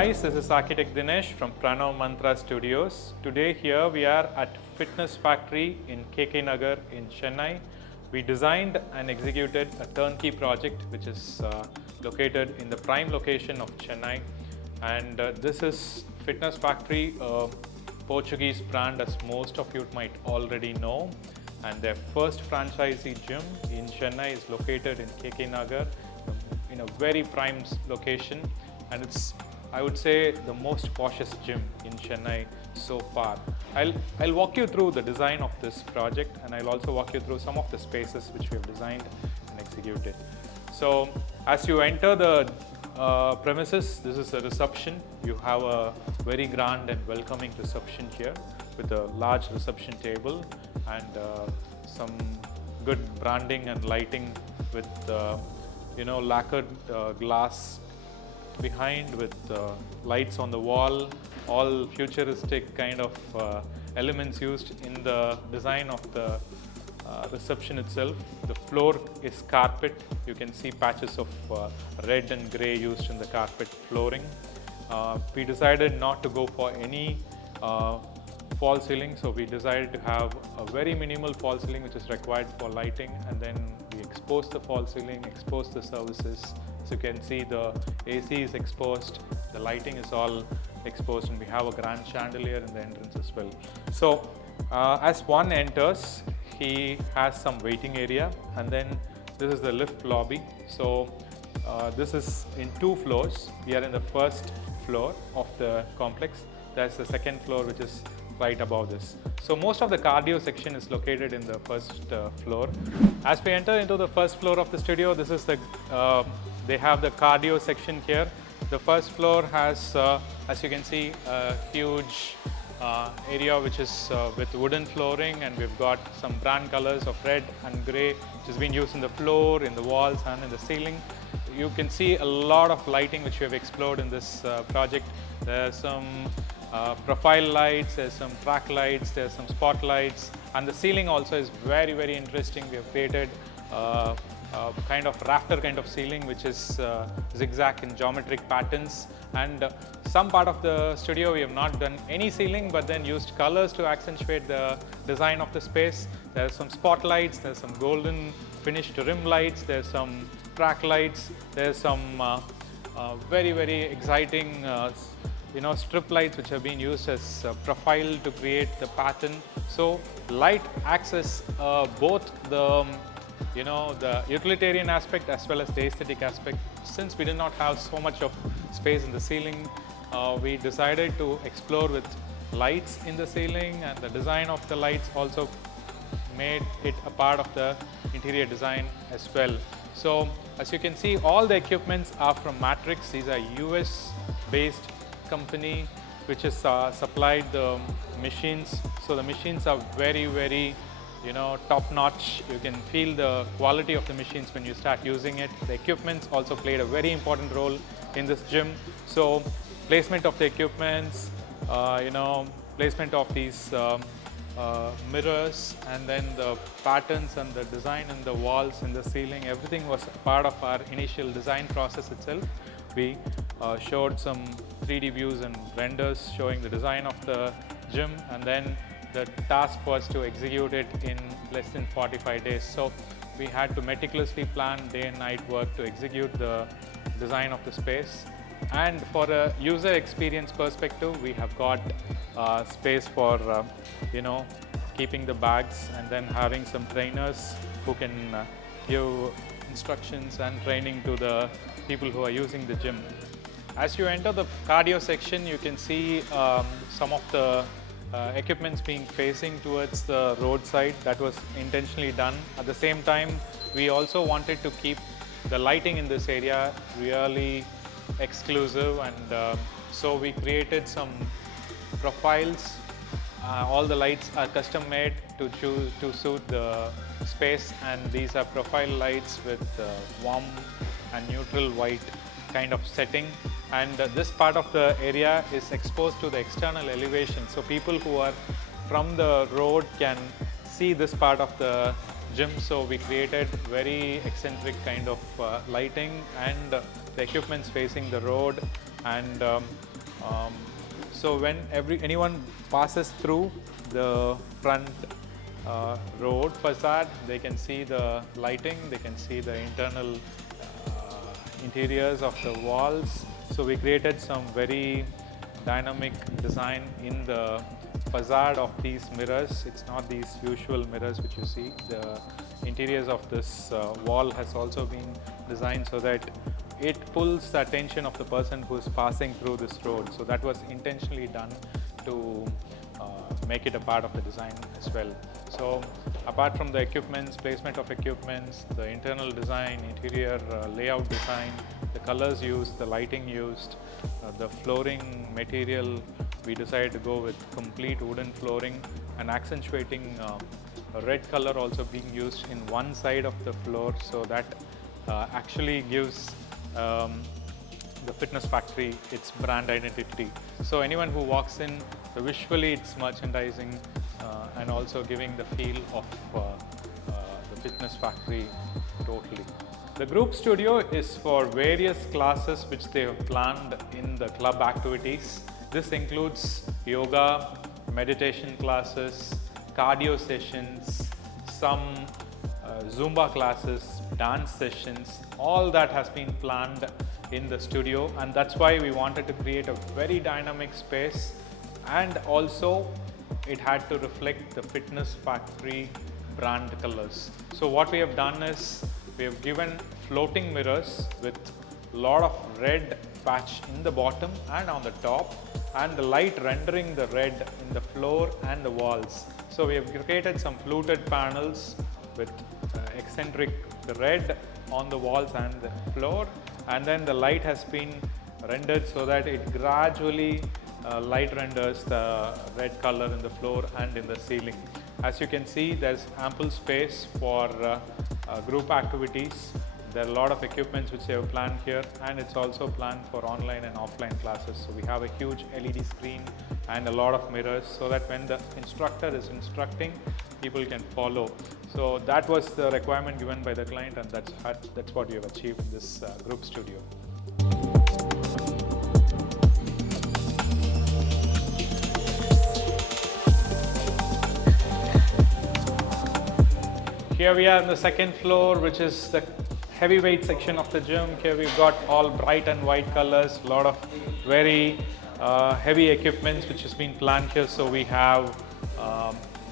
guys, this is architect Dinesh from Pranav Mantraa Studios. Today here we are at Fitness Factory in Nagar in Chennai. We designed and executed a turnkey project which is located in the prime location of Chennai. And this is Fitness Factory, a Portuguese brand as most of you might already know. And their first franchisee gym in Chennai is located in KK Nagar in a very prime location. And it's, I would say, the most poshest gym in Chennai so far. I'll walk you through the design of this project, and I'll also walk you through some of the spaces which we have designed and executed. So as you enter the premises, this is a reception. You have a very grand and welcoming reception here with a large reception table and some good branding and lighting with lacquered glass behind with lights on the wall, all futuristic kind of elements used in the design of the reception itself. The floor is carpet. You can see patches of red and grey used in the carpet flooring. We decided not to go for any fall ceiling, so we decided to have a very minimal fall ceiling which is required for lighting, and then we exposed the fall ceiling, exposed the services. So you can see the AC is exposed, the lighting is all exposed, and we have a grand chandelier in the entrance as well. So as one enters, he has some waiting area, and then this is the lift lobby. So this is in 2 floors. We are in the first floor of the complex. There's the second floor which is right above this. So most of the cardio section is located in the first floor. As we enter into the first floor of the studio, this is the they have the cardio section here. The first floor has, as you can see, a huge area which is with wooden flooring, and we've got some brand colors of red and grey which has been used in the floor, in the walls and in the ceiling. You can see a lot of lighting which we have explored in this project. There's some profile lights, there's some track lights, there's some spotlights, and the ceiling also is very, very interesting. We have created kind of rafter kind of ceiling which is zigzag in geometric patterns, and some part of the studio we have not done any ceiling but then used colors to accentuate the design of the space. There's some spotlights, there's some golden finished rim lights, there's some track lights, there's some very, very exciting strip lights which have been used as profile to create the pattern. So light acts as both the the utilitarian aspect as well as the aesthetic aspect. Since we did not have so much of space in the ceiling, we decided to explore with lights in the ceiling, and the design of the lights also made it a part of the interior design as well. So as you can see, all the equipments are from Matrix. These are US based company which has supplied the machines. So the machines are very, very top notch. You can feel the quality of the machines when you start using it. The equipments also played a very important role in this gym. So placement of the equipments, placement of these mirrors, and then the patterns and the design in the walls, in the ceiling, everything was part of our initial design process itself. We showed some 3D views and renders showing the design of the gym, and then the task was to execute it in less than 45 days. So we had to meticulously plan day and night work to execute the design of the space. And for a user experience perspective, we have got space for keeping the bags, and then having some trainers who can give instructions and training to the people who are using the gym. As you enter the cardio section, you can see some of the equipments being facing towards the roadside. That was intentionally done. At the same time, we also wanted to keep the lighting in this area really exclusive, and so we created some profiles. All the lights are custom made to suit the space, and these are profile lights with warm and neutral white kind of setting. And this part of the area is exposed to the external elevation, so people who are from the road can see this part of the gym. So we created very eccentric kind of lighting, and the equipments facing the road, and Um, so when anyone passes through the front road facade, they can see the lighting, they can see the internal interiors of the walls. So we created some very dynamic design in the facade of these mirrors. It's not these usual mirrors which you see. The interiors of this wall has also been designed so that it pulls the attention of the person who is passing through this road. So that was intentionally done to make it a part of the design as well. So apart from the equipments, placement of equipments, the internal design, interior layout design, the colors used, the lighting used, the flooring material, we decided to go with complete wooden flooring and accentuating a red color also being used in one side of the floor, so that actually gives the Fitness Factory its brand identity. So anyone who walks in, visually it's merchandising and also giving the feel of the Fitness Factory totally. The group studio is for various classes which they have planned in the club activities. This includes yoga, meditation classes, cardio sessions, some Zumba classes, dance sessions. All that has been planned in the studio, and that's why we wanted to create a very dynamic space, and also it had to reflect the Fitness Factory brand colors. So what we have done is we have given floating mirrors with a lot of red patch in the bottom and on the top, and the light rendering the red in the floor and the walls. So we have created some fluted panels with eccentric red on the walls and the floor, and then the light has been rendered so that it gradually light renders the red color in the floor and in the ceiling. As you can see, there's ample space for group activities. There are a lot of equipments which they have planned here, and it's also planned for online and offline classes. So we have a huge LED screen and a lot of mirrors so that when the instructor is instructing, people can follow. So that was the requirement given by the client, and that's what we have achieved in this group studio. Here we are in the second floor, which is the heavyweight section of the gym. Here we've got all bright and white colors, a lot of very heavy equipments which has been planned here. So we have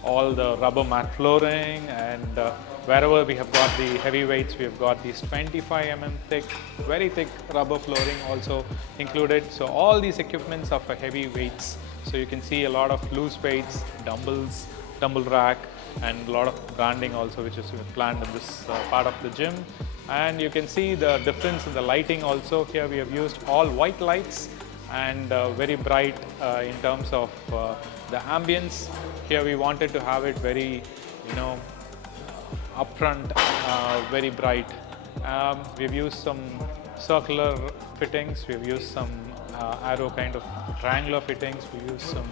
all the rubber mat flooring, and wherever we have got the heavyweights, we have got these 25 mm thick, very thick rubber flooring also included. So all these equipments are for heavy weights. So you can see a lot of loose weights, dumbbells, dumbbell rack, and a lot of branding also which is planned in this part of the gym. And you can see the difference in the lighting also. Here we have used all white lights and very bright in terms of the ambience. Here we wanted to have it very, upfront, very bright. We've used some circular fittings, we've used some arrow kind of triangular fittings, we used some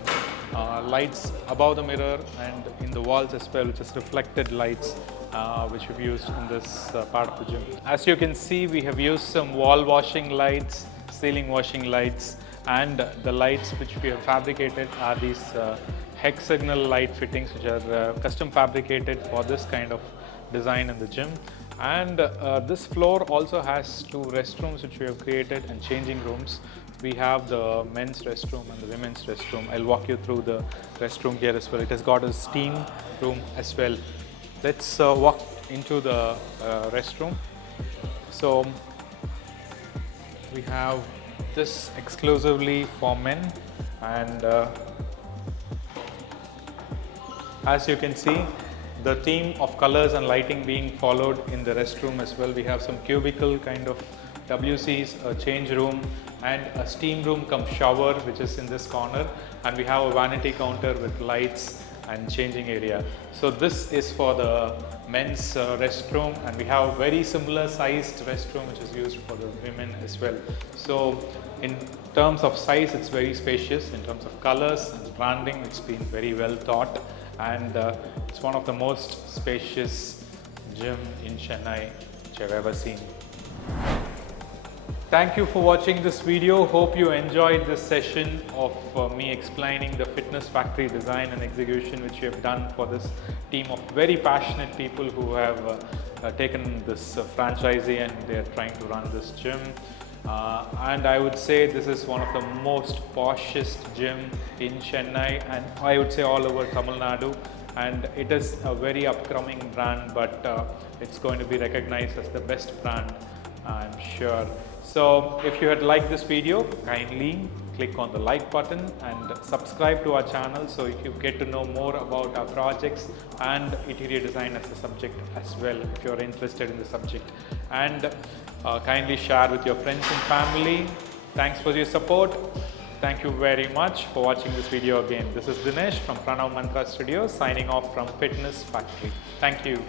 lights above the mirror and in the walls as well, which is reflected lights which we've used in this part of the gym. As you can see, we have used some wall washing lights, ceiling washing lights, and the lights which we have fabricated are these hexagonal light fittings which are custom fabricated for this kind of design in the gym. And this floor also has two restrooms which we have created, and changing rooms. We have the men's restroom and the women's restroom. I'll walk you through the restroom here as well. It has got a steam room as well. Let's walk into the restroom. So we have this exclusively for men, and as you can see, the theme of colors and lighting being followed in the restroom as well. We have some cubicle kind of WCs, a change room, and a steam room cum shower which is in this corner, and we have a vanity counter with lights and changing area. So this is for the men's restroom, and we have a very similar sized restroom which is used for the women as well. So in terms of size, it's very spacious. In terms of colors and branding, it's been very well thought, and it's one of the most spacious gym in Chennai which I've ever seen. Thank you for watching this video. Hope you enjoyed this session of me explaining the Fitness Factory design and execution which we have done for this team of very passionate people who have taken this franchisee and they are trying to run this gym. And I would say this is one of the most poshest gym in Chennai and I would say all over Tamil Nadu. And it is a very upcoming brand, but it's going to be recognized as the best brand, I'm sure. So if you had liked this video, kindly click on the like button and subscribe to our channel so you get to know more about our projects and interior design as a subject as well if you're interested in the subject. And kindly share with your friends and family. Thanks for your support. Thank you very much for watching this video again. This is Dinesh from Pranav Mantraa Studios signing off from Fitness Factory. Thank you.